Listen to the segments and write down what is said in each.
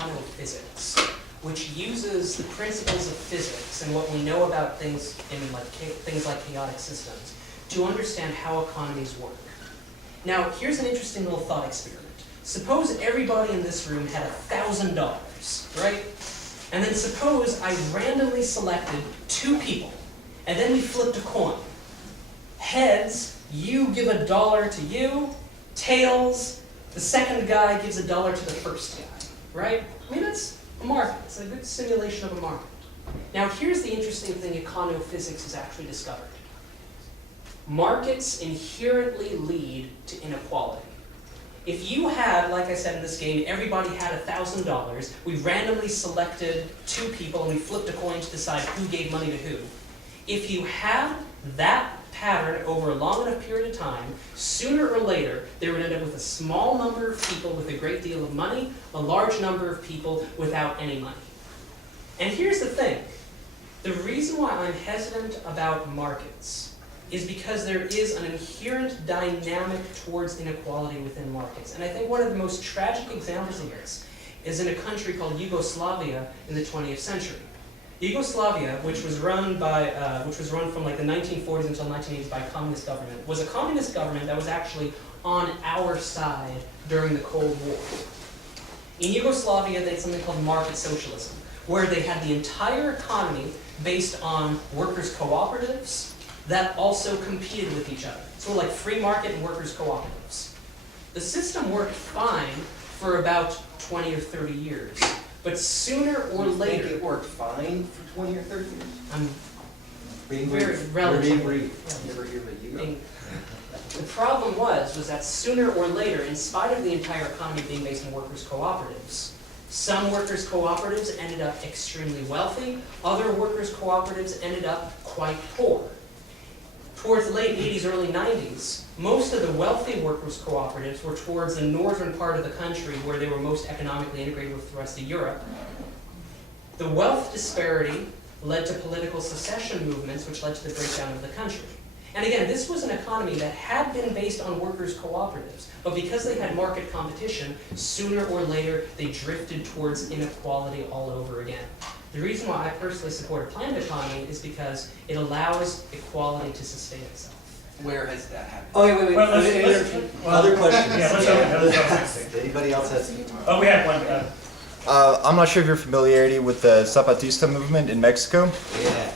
econophysics, which uses the principles of physics and what we know about things like chaotic systems to understand how economies work. Now, here's an interesting little thought experiment. Suppose everybody in this room had $1,000, right? And then suppose I randomly selected 2 people, and then we flipped a coin. Heads, you give $1 to you. Tails, the second guy gives $1 to the first guy, right? I mean, that's a market. It's a good simulation of a market. Now, here's the interesting thing econophysics has actually discovered. Markets inherently lead to inequality. If you had, like I said in this game, everybody had $1,000, we randomly selected 2 people and we flipped a coin to decide who gave money to who. If you had that pattern over a long enough period of time, sooner or later, they would end up with a small number of people with a great deal of money, a large number of people without any money. And here's the thing. The reason why I'm hesitant about markets is because there is an inherent dynamic towards inequality within markets. And I think one of the most tragic examples of this is in a country called Yugoslavia in the 20th century. Yugoslavia, which was run from like the 1940s until 1980s by a communist government, was a communist government that was actually on our side during the Cold War. In Yugoslavia, they had something called market socialism, where they had the entire economy based on workers' cooperatives that also competed with each other. So like free market and workers' cooperatives. The system worked fine for about 20 or 30 years. But sooner or later... You think it worked fine for 20 or 30 years? I'm being very brief. relatively... Never hear about you. The problem was that sooner or later, in spite of the entire economy being based on workers' cooperatives, some workers' cooperatives ended up extremely wealthy, other workers' cooperatives ended up quite poor. Towards the late 80s, early 90s, most of the wealthy workers' cooperatives were towards the northern part of the country where they were most economically integrated with the rest of Europe. The wealth disparity led to political secession movements, which led to the breakdown of the country. And again, this was an economy that had been based on workers' cooperatives, but because they had market competition, sooner or later they drifted towards inequality all over again. The reason why I personally support a planned economy is because it allows equality to sustain itself. Where has that happened? Oh, wait. Well, Other questions? Yeah, let's go. Anybody else has? Oh, we have one. I'm not sure if you're familiar with the Zapatista movement in Mexico. Yeah.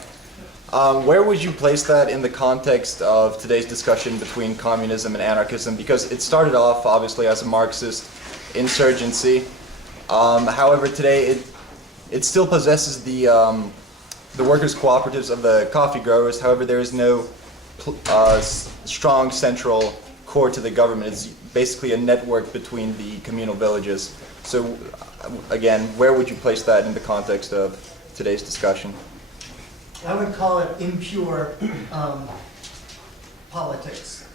Where would you place that in the context of today's discussion between communism and anarchism? Because it started off, obviously, as a Marxist insurgency. However, today it still possesses the workers' cooperatives of the coffee growers. However, there is no strong central core to the government. It's basically a network between the communal villages. So, again, where would you place that in the context of today's discussion? I would call it impure politics,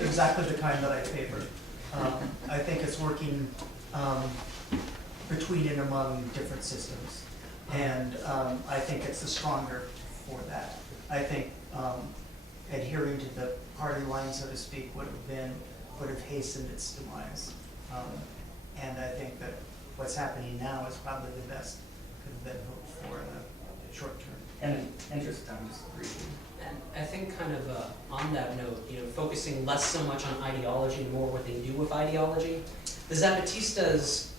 exactly the kind that I favor. I think it's working between and among different systems, and I think it's the stronger for that. I think adhering to the party line, so to speak, would have hastened its demise. And I think that what's happening now is probably the best could have been hoped for in the short term. And in interest of time, just briefly. And I think kind of on that note, focusing less so much on ideology and more what they do with ideology, the Zapatistas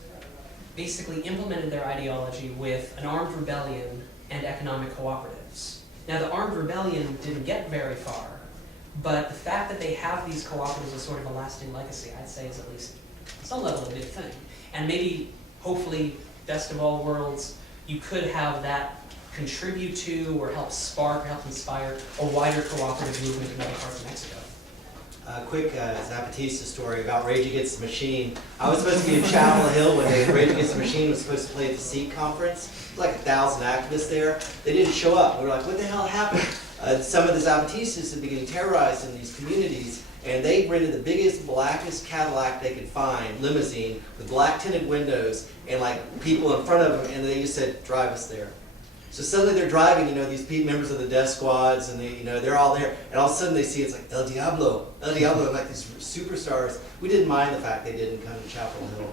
basically implemented their ideology with an armed rebellion and economic cooperatives. Now, the armed rebellion didn't get very far, but the fact that they have these cooperatives as sort of a lasting legacy, I'd say, is at least some level a good thing. And maybe, hopefully, best of all worlds, you could have that contribute to or help spark or help inspire a wider cooperative movement in other parts of Mexico. A quick Zapatista story about Rage Against the Machine. I was supposed to be in Chapel Hill when Rage Against the Machine was supposed to play at the SEEK conference. There was like 1,000 activists there. They didn't show up. We were like, what the hell happened? Some of the Zapatistas had been getting terrorized in these communities, and they rented the biggest, blackest Cadillac they could find, limousine, with black tinted windows, and like people in front of them, and they just said, drive us there. So suddenly they're driving, these members of the death squads, and they're all there, and all of a sudden they see it's like El Diablo, like these superstars. We didn't mind the fact they didn't come to Chapel Hill,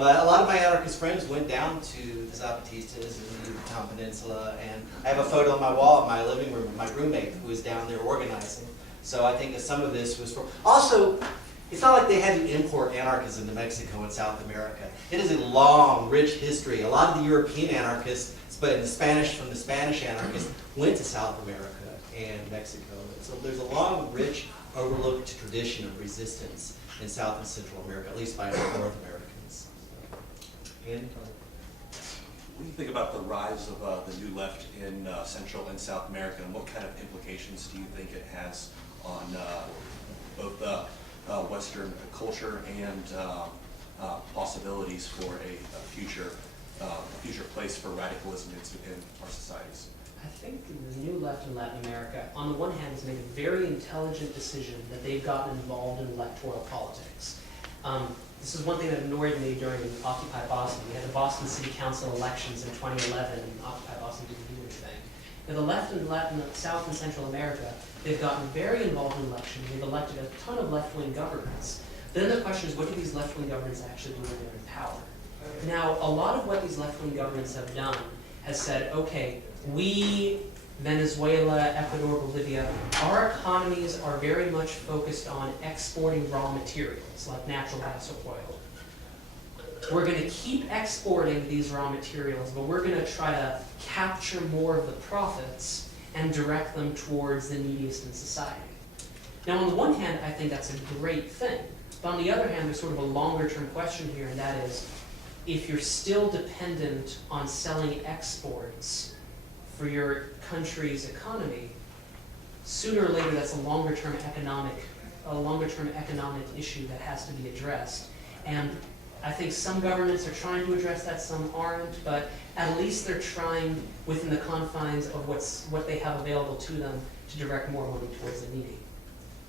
But a lot of my anarchist friends went down to the Zapatistas and the Yucatan Peninsula, and I have a photo on my wall in my living room of my roommate who was down there organizing. So I think that some of this was from, also, it's not like they had to import anarchism to Mexico and South America. It is a long, rich history. A lot of the European anarchists, but in the Spanish, from the Spanish anarchists, went to South America and Mexico. And so there's a long, rich, overlooked tradition of resistance in South and Central America, at least by North Americans. Andy? What do you think about the rise of the New Left in Central and South America, and what kind of implications do you think it has on both Western culture and possibilities for a future place for radicalism in our societies? I think the New Left in Latin America, on the one hand, has made a very intelligent decision that they've gotten involved in electoral politics. This is one thing that annoyed me during Occupy Boston. We had the Boston City Council elections in 2011, and Occupy Boston didn't do anything. Now, the left in South and Central America, they've gotten very involved in elections. They've elected a ton of left-wing governments. Then the question is, what do these left-wing governments actually do when they're in power? Now, a lot of what these left-wing governments have done has said, okay, we, Venezuela, Ecuador, Bolivia, our economies are very much focused on exporting raw materials like natural gas or oil. We're going to keep exporting these raw materials, but we're going to try to capture more of the profits and direct them towards the neediest in society. Now, on the one hand, I think that's a great thing. But on the other hand, there's sort of a longer-term question here, and that is, if you're still dependent on selling exports for your country's economy, sooner or later that's a longer-term economic issue that has to be addressed. And I think some governments are trying to address that, some aren't, but at least they're trying within the confines of what they have available to them to direct more money towards the needy.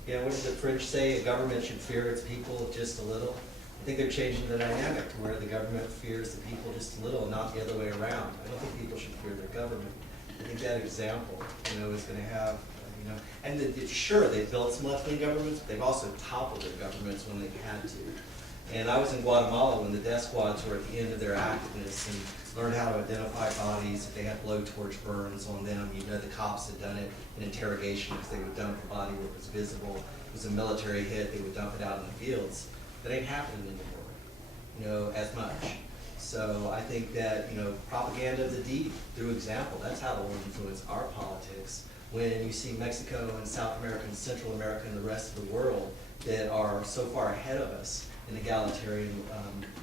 Yeah, what did the French say? A government should fear its people just a little. I think they're changing the dynamic to where the government fears the people just a little, not the other way around. I don't think people should fear their government. I think that example, is going to have, and sure, they've built some left-wing governments, but they've also toppled their governments when they've had to. And I was in Guatemala when the death squads were at the end of their activeness and learned how to identify bodies. If they had blowtorch burns on them, the cops had done it in interrogation because they would dump the body where it was visible. It was a military hit, they would dump it out in the fields. That ain't happening anymore, as much. So I think that, propaganda of the deed through example, that's how it will influence our politics. When you see Mexico and South America and Central America and the rest of the world that are so far ahead of us in egalitarian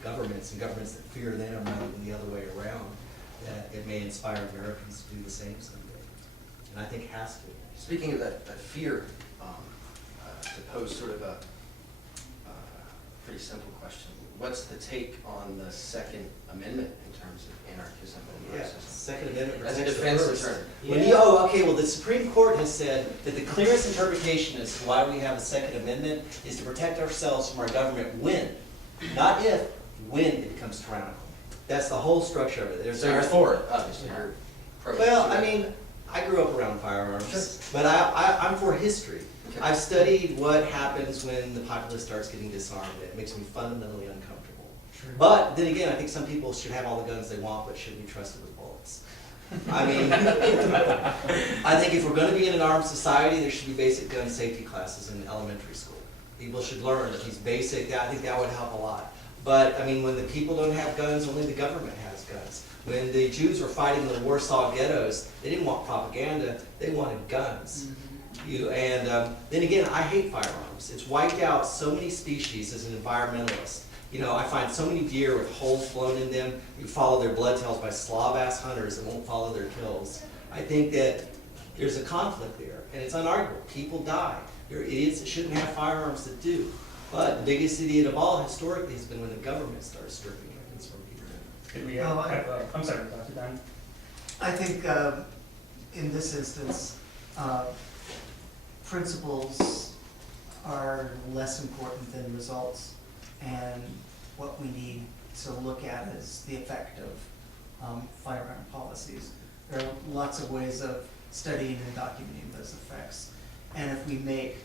governments and governments that fear them rather than the other way around, that it may inspire Americans to do the same someday. And I think it has to. Speaking of that fear, to pose sort of a pretty simple question, what's the take on the Second Amendment in terms of anarchism and Marxism? Second Amendment As a protects the defense first. attorney. Well, the Supreme Court has said that the clearest interpretation as to why we have a Second Amendment is to protect ourselves from our government when, not if, when it becomes tyrannical. That's the whole structure of it. So you're for it, obviously. You're pro. Well, I grew up around firearms, Sure. but I'm for history. Okay. I've studied what happens when the populace starts getting disarmed. It makes me fundamentally uncomfortable. Sure. But then again, I think some people should have all the guns they want, but shouldn't be trusted with bullets. I think if we're going to be in an armed society, there should be basic gun safety classes in elementary school. People should learn these basic, I think that would help a lot. But, when the people don't have guns, only the government has guns. When the Jews were fighting in the Warsaw ghettos, they didn't want propaganda, they wanted guns. Then again, I hate firearms. It's wiped out so many species as an environmentalist. I find so many deer with holes blown in them. You follow their blood trails by slob ass hunters that won't follow their kills. I think that there's a conflict there, and it's unarguable. People die. There are idiots that shouldn't have firearms that do. But the biggest idiot of all historically has been when the government starts stripping weapons from people. Could we have, I'm sorry, Dr. Dunn. I think in this instance, principles are less important than results, and what we need to look at is the effect of firearm policies. There are lots of ways of studying and documenting those effects, and if we make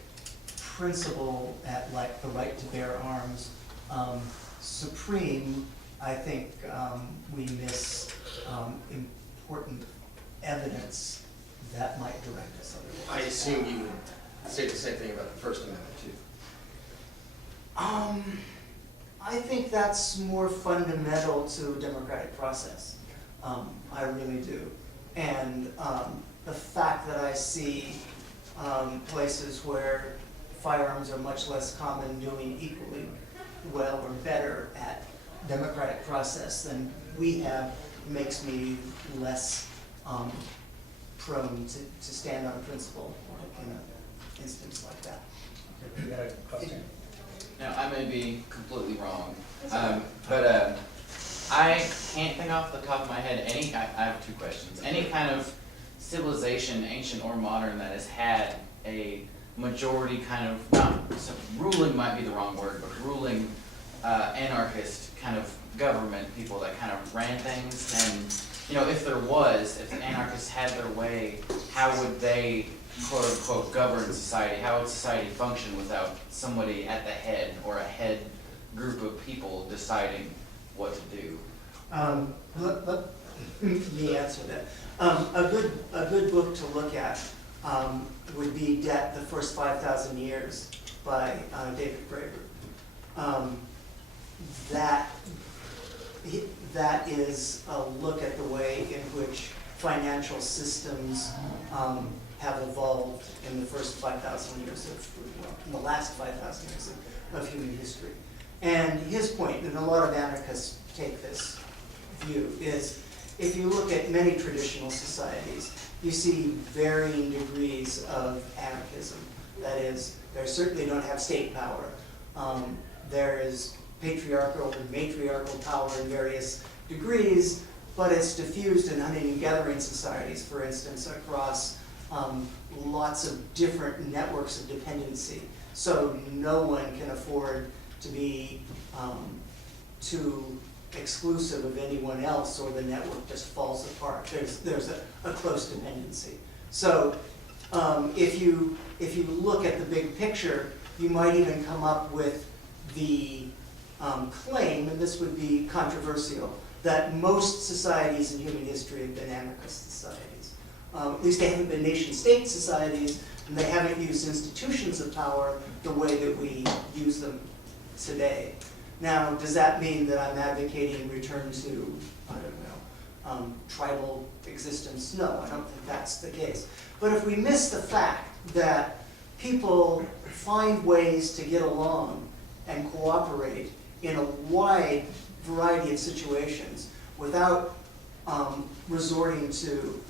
principle at like the right to bear arms supreme, I think we miss important evidence that might direct us I otherwise. assume you would say the same thing about the First Amendment too. I think that's more fundamental to a democratic process. I really do. And the fact that I see places where firearms are much less common doing equally well or better at democratic process than we have makes me less prone to stand on principle in an instance like that. You got a question? Now, I may be completely wrong, but I can't think off the top of my head I have two questions. Any kind of civilization, ancient or modern, that has had a majority kind of, not, so ruling might be the wrong word, but ruling anarchist kind of government, people that kind of ran things, and, you know, if there was, if the anarchists had their way, how would they, quote unquote, govern society? How would society function without somebody at the head or a head group of people deciding what to do? Let me answer that. A good book to look at would be Debt, the First 5,000 Years by David Graeber. That is a look at the way in which financial systems have evolved in the first 5,000 years in the last 5,000 years of human history. And his point, and a lot of anarchists take this view, is if you look at many traditional societies, you see varying degrees of anarchism. That is, they certainly don't have state power. There is patriarchal and matriarchal power in various degrees, but it's diffused in hunting and gathering societies, for instance, across lots of different networks of dependency. So no one can afford to be too exclusive of anyone else, or the network just falls apart. There's a close dependency. So if you look at the big picture, you might even come up with the claim, and this would be controversial, that most societies in human history have been anarchist societies. At least they haven't been nation-state societies, and they haven't used institutions of power the way that we use them today. Now, does that mean that I'm advocating return to, I don't know, tribal existence? No, I don't think that's the case. But if we miss the fact that people find ways to get along and cooperate in a wide variety of situations without resorting to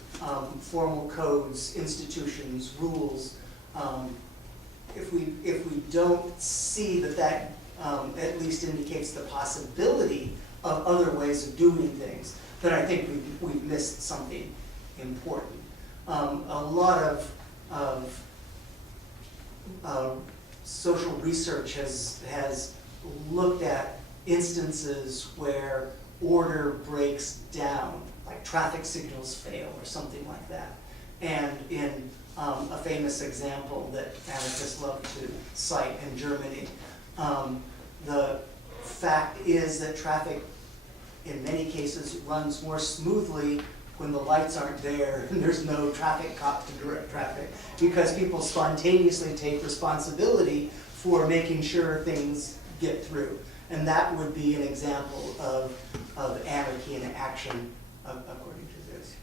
formal codes, institutions, rules, if we don't see that at least indicates the possibility of other ways of doing things, then I think we've missed something important. A lot of social research has looked at instances where order breaks down, like traffic signals fail or something like that. And in a famous example that anarchists love to cite in Germany, the fact is that traffic in many cases runs more smoothly when the lights aren't there and there's no traffic cop to direct traffic, because people spontaneously take responsibility for making sure things get through. And that would be an example of anarchy in action, according to this.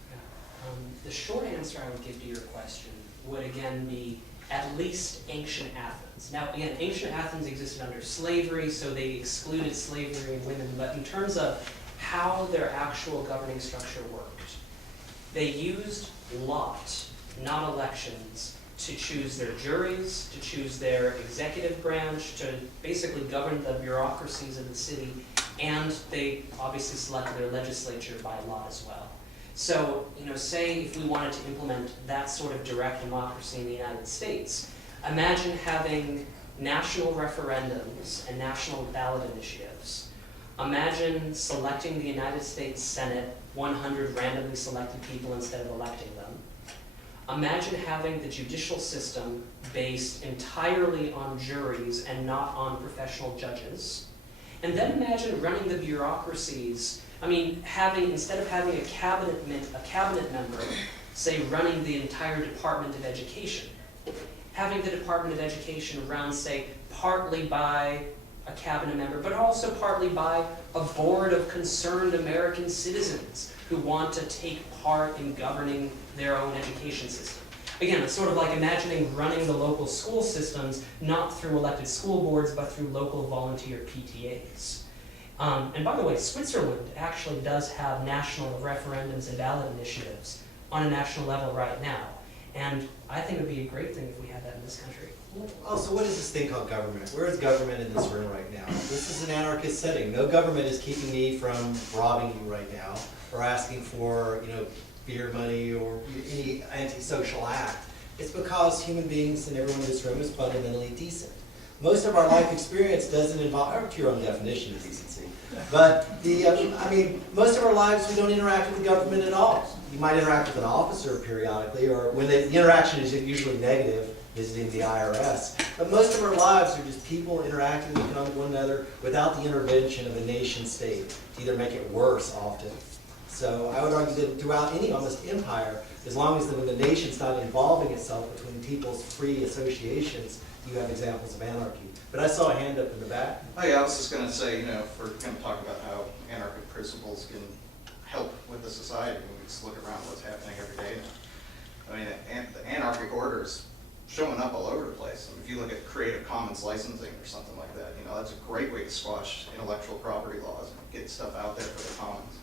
The short answer I would give to your question would again be at least ancient Athens. Now again, ancient Athens existed under slavery, so they excluded slavery and women, but in terms of how their actual governing structure worked, they used lot, not elections, to choose their juries, to choose their executive branch, to basically govern the bureaucracies of the city, and they obviously selected their legislature by lot as well. So, say if we wanted to implement that sort of direct democracy in the United States, imagine having national referendums and national ballot initiatives. Imagine selecting the United States Senate 100 randomly selected people instead of electing them. Imagine having the judicial system based entirely on juries and not on professional judges. And then imagine running the bureaucracies. I mean, instead of having a cabinet member, say, running the entire Department of Education, having the Department of Education run, say, partly by a cabinet member, but also partly by a board of concerned American citizens who want to take part in governing their own education system. Again, it's sort of like imagining running the local school systems not through elected school boards, but through local volunteer PTAs. And by the way, Switzerland actually does have national referendums and ballot initiatives on a national level right now. And I think it would be a great thing if we had that in this country. Also, what is this thing called government? Where is government in this room right now? This is an anarchist setting. No government is keeping me from robbing you right now, or asking for, beer money or any antisocial act. It's because human beings and everyone in this room is fundamentally decent. Most of our life experience doesn't involve, to your own definition of decency, but most of our lives we don't interact with the government at all. You might interact with an officer periodically, or when the interaction is usually negative, visiting the IRS. But most of our lives are just people interacting with one another without the intervention of a nation state to either make it worse often. So I would argue that throughout any almost empire, as long as the nation's not involving itself between people's free associations, you have examples of anarchy. But I saw a hand up in the back. Oh yeah, I was just going to say, if we're going to talk about how anarchic principles can help with the society, we just look around what's happening every day now. I mean, the anarchic orders showing up all over the place. I mean, if you look at Creative Commons licensing or something like that, that's a great way to squash intellectual property laws and get stuff out there for the commons.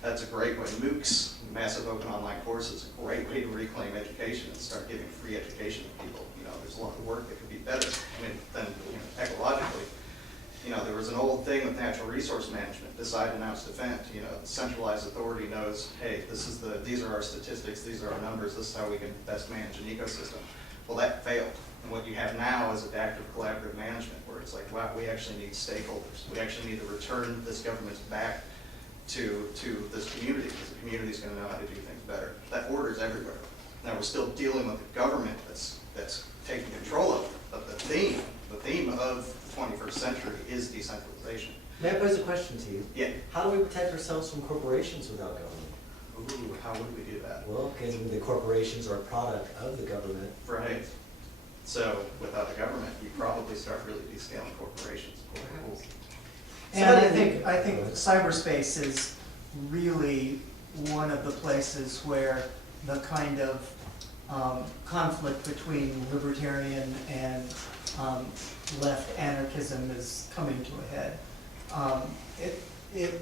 That's a great way. MOOCs, massive open online courses, a great way to reclaim education and start giving free education to people. There's a lot of work that could be better than ecologically. There was an old thing with natural resource management, decide, announce, defend. Centralized authority knows, hey, these are our statistics, these are our numbers, this is how we can best manage an ecosystem. Well, that failed. And what you have now is adaptive collaborative management, where it's like, wow, we actually need stakeholders. We actually need to return this government back to this community, because the community is going to know how to do things better. That order is everywhere. Now we're still dealing with the government that's taking control of it, but the theme of the 21st century is decentralization. May I pose a question to you? Yeah. How do we protect ourselves from corporations without government? Ooh, how would we do that? Well, because the corporations are a product of the government. Right. So without the government, you probably start really descaling corporations. And I think cyberspace is really one of the places where the kind of conflict between libertarian and left anarchism is coming to a head. It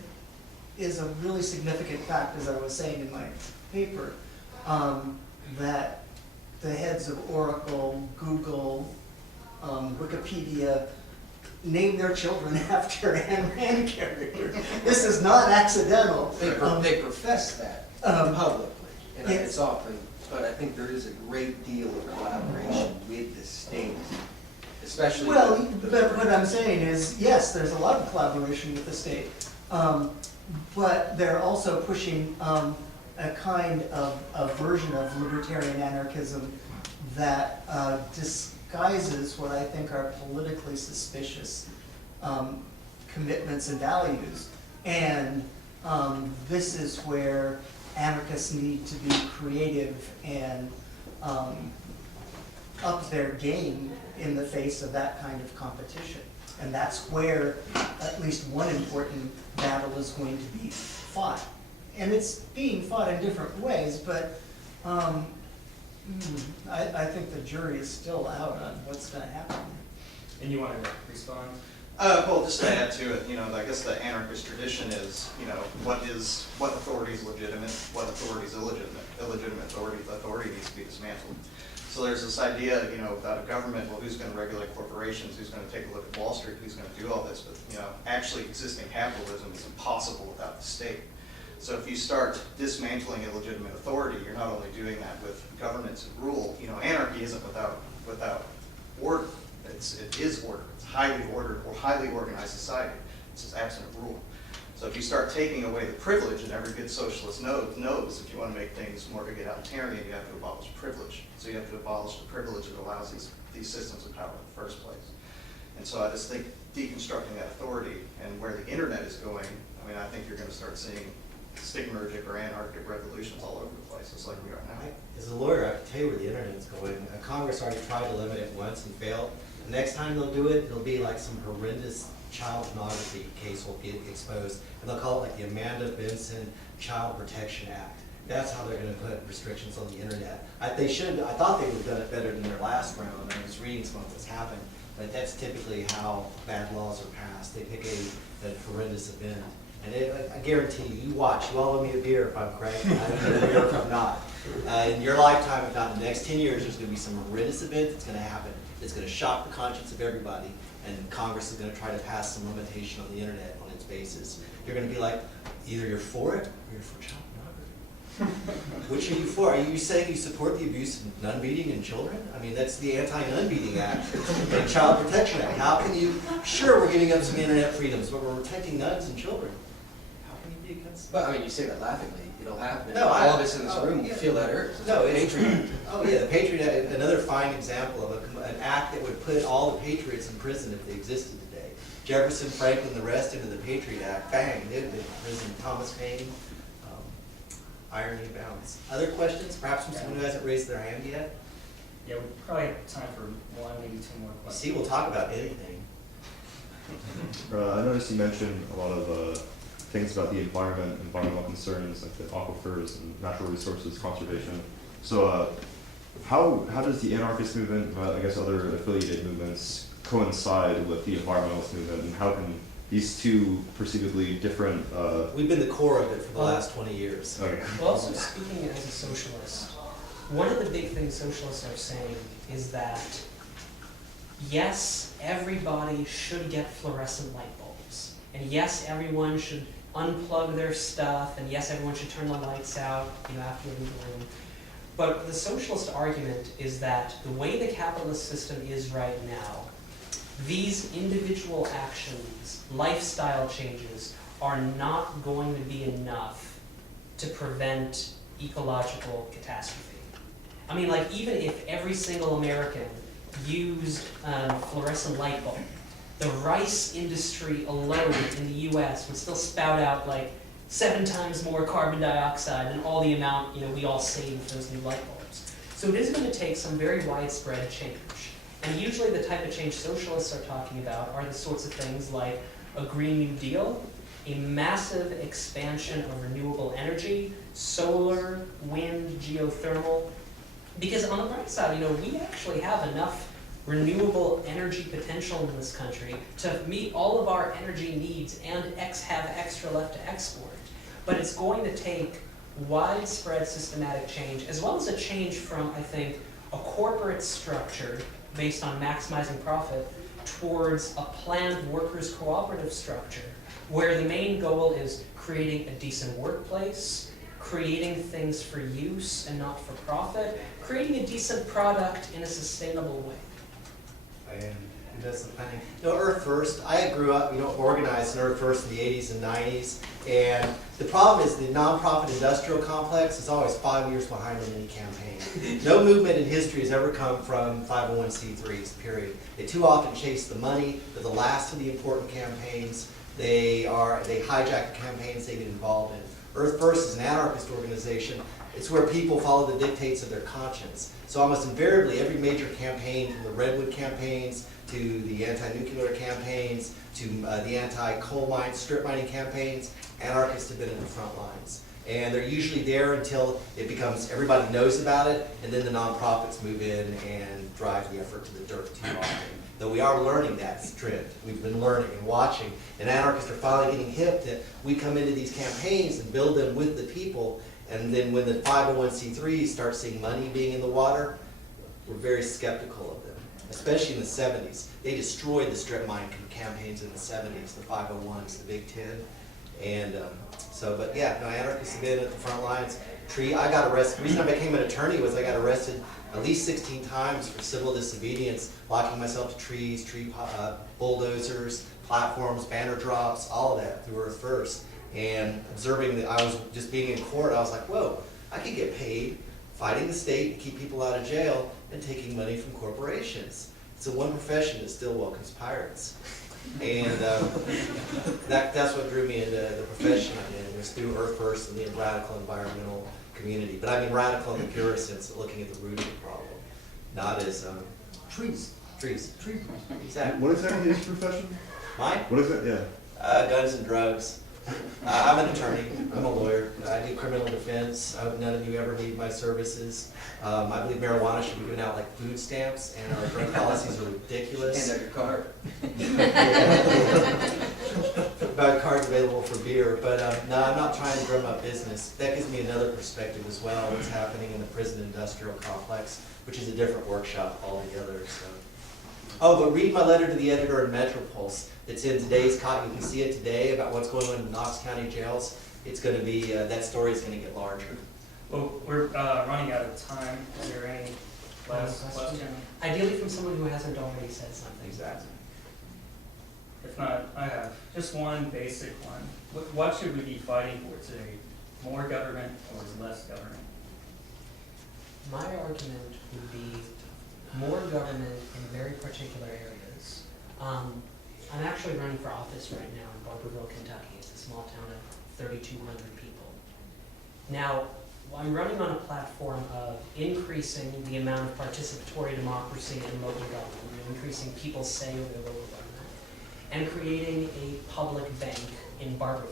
is a really significant fact, as I was saying in my paper, that the heads of Oracle, Google, Wikipedia name their children after Ayn Rand characters. This is not accidental. They profess that publicly, and yes. it's often, but I think there is a great deal of collaboration with the state, especially. Well, but what I'm saying is, yes, there's a lot of collaboration with the state, but they're also pushing a kind of a version of libertarian anarchism that disguises what I think are politically suspicious commitments and values. And this is where anarchists need to be creative and up their game in the face of that kind of competition. And that's where at least one important battle is going to be fought. And it's being fought in different ways, but I think the jury is still out on what's going to happen. And you want to respond? Well, just to add to it, I guess the anarchist tradition is, what authority is legitimate, what authority is illegitimate. Illegitimate authority needs to be dismantled. So there's this idea, about a government, well, who's going to regulate corporations, who's going to take a look at Wall Street, who's going to do all this, but, actually existing capitalism is impossible without the state. So if you start dismantling illegitimate authority, you're not only doing that with governance and rule. Anarchy isn't without order. It is order. It's highly ordered or highly organized society. It's just absent of rule. So if you start taking away the privilege, and every good socialist knows if you want to make things more egalitarian, you have to abolish privilege. So you have to abolish the privilege that allows these systems of power in the first place. And so I just think deconstructing that authority and where the internet is going, I mean, I think you're gonna start seeing stigmergic or anarchic revolutions all over the place, just like we are now. As a lawyer, I can tell you where the internet's going. Congress already tried to limit it once and failed. The next time they'll do it, it'll be like some horrendous child pornography case will get exposed. And they'll call it like the Amanda Benson Child Protection Act. That's how they're gonna put restrictions on the internet. I thought they would have done it better than their last round. I was reading some of what's happened, but that's typically how bad laws are passed. They pick a horrendous event. And I guarantee you watch, you all owe me a beer if I'm correct, I don't know a beer if I'm not. In your lifetime, if not in the next 10 years, there's gonna be some horrendous event that's gonna happen. It's gonna shock the conscience of everybody, and Congress is gonna try to pass some limitation on the internet on its basis. You're gonna be like, either you're for it, or you're for child pornography. Which are you for? Are you saying you support the abuse of nun beating in children? I mean, that's the Anti-Nun Beating Act and Child Protection Act. How can you, sure, we're giving up some internet freedoms, but we're protecting nuns and children. How can you be against that? But I mean, you say that laughingly, it'll happen. No, All of us in this room yeah. feel that urge. No, it's Patriot. Oh yeah, the Patriot Act, another fine example of an act that would put all the patriots in prison if they existed today. Jefferson, Franklin, the rest into the Patriot Act, bang, they'd been in prison. Thomas Paine, irony abounds. Other questions, perhaps from someone who hasn't raised their hand yet? Yeah, we probably have time for one, maybe two more You questions. see, we'll talk about anything. I noticed you mentioned a lot of things about the environment, environmental concerns like the aquifers and natural resources conservation. So how does the anarchist movement, I guess other affiliated movements, coincide with the environmentalist movement, and how can these two perceivably different We've been the core of it for the last 20 years. okay. Well, also speaking as a socialist, one of the big things socialists are saying is that, yes, everybody should get fluorescent light bulbs. And yes, everyone should unplug their stuff, and yes, everyone should turn the lights out, after you leave the room. But the socialist argument is that the way the capitalist system is right now, these individual actions, lifestyle changes, are not going to be enough to prevent ecological catastrophe. I mean, like, even if every single American used a fluorescent light bulb, the rice industry alone in the US would still spout out like 7 times more carbon dioxide than all the amount we all save with those new light bulbs. So it is going to take some very widespread change. And usually the type of change socialists are talking about are the sorts of things like a Green New Deal, a massive expansion of renewable energy, solar, wind, geothermal. Because on the bright side, we actually have enough renewable energy potential in this country to meet all of our energy needs and have extra left to export. But it's going to take widespread systematic change, as well as a change from, I think, a corporate structure based on maximizing profit towards a planned workers' cooperative structure, where the main goal is creating a decent workplace, creating things for use and not for profit, creating a decent product in a sustainable way. And who does the planning? Earth First, I grew up, organized in Earth First in the 80s and 90s, and the problem is the nonprofit industrial complex is always 5 years behind on any campaign. No movement in history has ever come from 501c3s, period. They too often chase the money, they're the last of the important campaigns, they hijack the campaigns they get involved in. Earth First is an anarchist organization. It's where people follow the dictates of their conscience. So almost invariably, every major campaign, from the Redwood campaigns to the anti-nuclear campaigns to the anti-coal mine, strip mining campaigns, anarchists have been in the front lines. And they're usually there until it becomes, everybody knows about it, and then the nonprofits move in and drive the effort to the dirt too often. Though we are learning that trend. We've been learning and watching, and anarchists are finally getting hip that we come into these campaigns and build them with the people, and then when the 501c3s start seeing money being in the water, we're very skeptical of them, especially in the 70s. They destroyed the strip mine campaigns in the 70s, the 501s, the Big Ten. And but yeah, anarchists have been at the front lines. I got arrested. The reason I became an attorney was I got arrested at least 16 times for civil disobedience, locking myself to trees, bulldozers, platforms, banner drops, all of that through Earth First. And observing that I was just being in court, I was like, whoa, I could get paid fighting the state to keep people out of jail and taking money from corporations. It's the one profession that still welcomes pirates. And that's what drew me into the profession I'm in, was through Earth First and the radical environmental community. But I mean radical in the purest sense of looking at the root of the problem, not as Trees. trees. Trees. Exactly. What exactly is your profession? Mine? What is that? Yeah. Guns and drugs. I'm an attorney. I'm a lawyer. I do criminal defense. I hope none of you ever need my services. I believe marijuana should be given out like food stamps, and our drug policies are ridiculous. Hand out your card. About cards available for beer, but no, I'm not trying to drum up business. That gives me another perspective as well, what's happening in the prison industrial complex, which is a different workshop altogether. So. Oh, but read my letter to the editor in Metropulse. It's in today's copy. You can see it today about what's going on in the Knox County jails. It's going to be, that story is going to get larger. Well, we're running out of time. Is there any last question? Ideally from someone who hasn't already said something. Exactly. If not, I have just one basic one. What should we be fighting for today? More government or less government? My argument would be more government in very particular areas. I'm actually running for office right now in Barberville, Kentucky. It's a small town of 3,200 people. Now, I'm running on a platform of increasing the amount of participatory democracy in local government, increasing people's say over their local government, and creating a public bank in Barberville.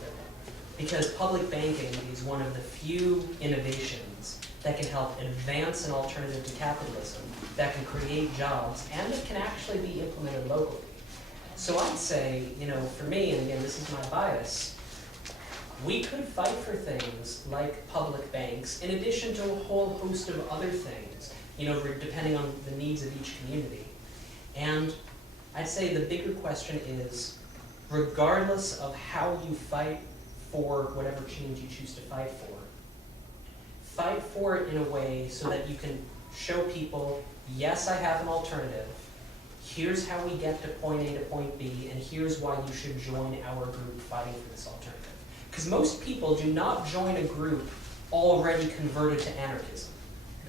Because public banking is one of the few innovations that can help advance an alternative to capitalism, that can create jobs, and that can actually be implemented locally. So I'd say, for me, and again, this is my bias, we could fight for things like public banks, in addition to a whole host of other things, depending on the needs of each community. And I'd say the bigger question is, regardless of how you fight for whatever change you choose to fight for it in a way so that you can show people, yes, I have an alternative, here's how we get to point A to point B, and here's why you should join our group fighting for this alternative. Because most people do not join a group already converted to anarchism,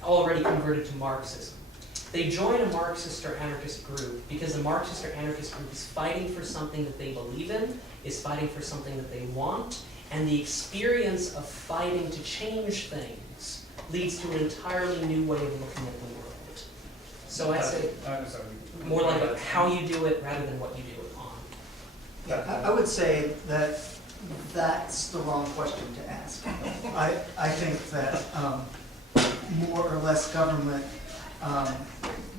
already converted to Marxism. They join a Marxist or anarchist group because the Marxist or anarchist group is fighting for something that they believe in, is fighting for something that they want, and the experience of fighting to change things leads to an entirely new way of looking at the world. So I'd say more like how you do it rather than what you do it on. Yeah, I would say that that's the wrong question to ask. I think that more or less government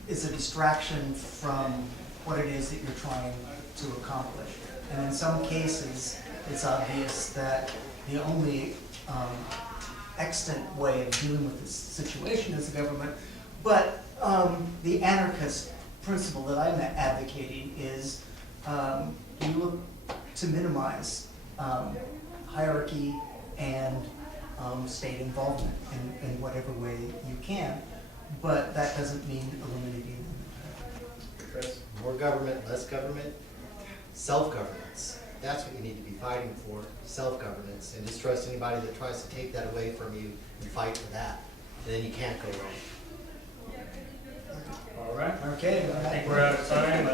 is a distraction from what it is that you're trying to accomplish. And in some cases, it's obvious that the only extant way of dealing with this situation is the government. But the anarchist principle that I'm advocating is you look to minimize hierarchy and state involvement in whatever way you can, but that doesn't mean eliminating them. More government, less government, self-governance. That's what you need to be fighting for, self-governance, and distrust anybody that tries to take that away from you and fight for that. And then you can't go wrong. All right. Okay. I think we're out of time.